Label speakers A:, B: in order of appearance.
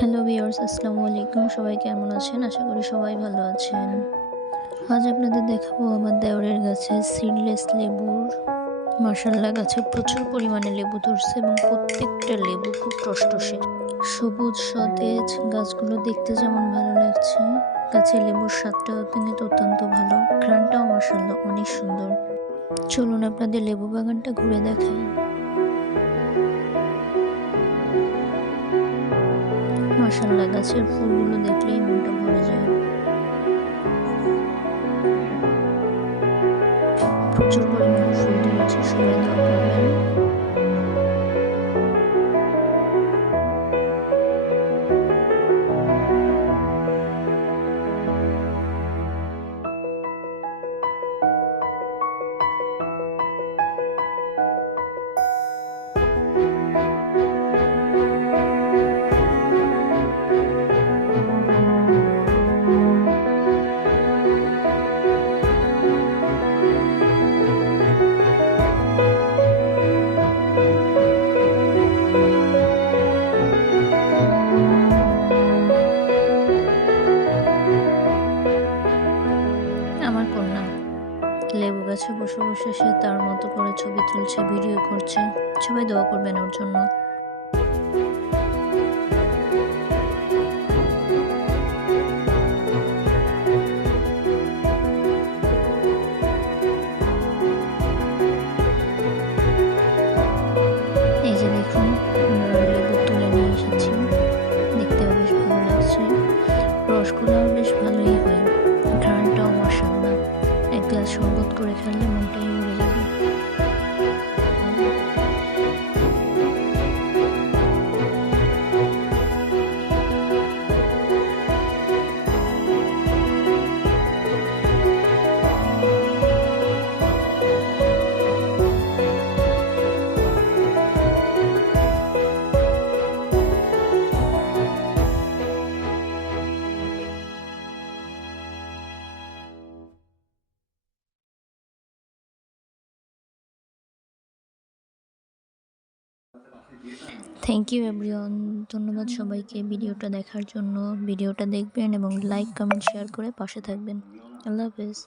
A: Hello viewers, আসসালামু আলাইকুম। সবাই কেমন আছেন? আশা করি সবাই ভালো আছেন। আজ আপনাদের দেখাবো আমার দেওরের গাছে সিডলেস লেবুর। মার্শাল্লাহ গাছে প্রচুর পরিমাণে লেবু ধরছে এবং প্রত্যেকটা লেবু খুব টসটসে। সবুজ, সতেজ গাছগুলো দেখতে যেমন ভালো লাগছে। গাছে লেবুর স্বাদটাও কিন্তু অত্যন্ত ভালো। ঘ্রাণটাও মার্শাল্লাহ অনেক সুন্দর। চলুন আপনাদের লেবু বাগানটা ঘুরে দেখাই। মাশাল্লাহ গাছের ফুলগুলো দেখলেই মনটা ভরে যায়। প্রচুর পরিমাণে ফুল ধরেছে সবাই দোয়া গাছে, বসে বসে সে তার মতো করে ছবি তুলছে, ভিডিও করছে। সবাই দোয়া করবেন ওর জন্য। এই করে খেলে মনটাই উড়ে যাবে। থ্যাংক ইউ এভরিওয়ান ধন্যবাদ সবাইকে ভিডিওটা দেখার জন্য। ভিডিওটা দেখবেন এবং লাইক কমেন্ট শেয়ার করে পাশে থাকবেন। আল্লাহ হাফেজ।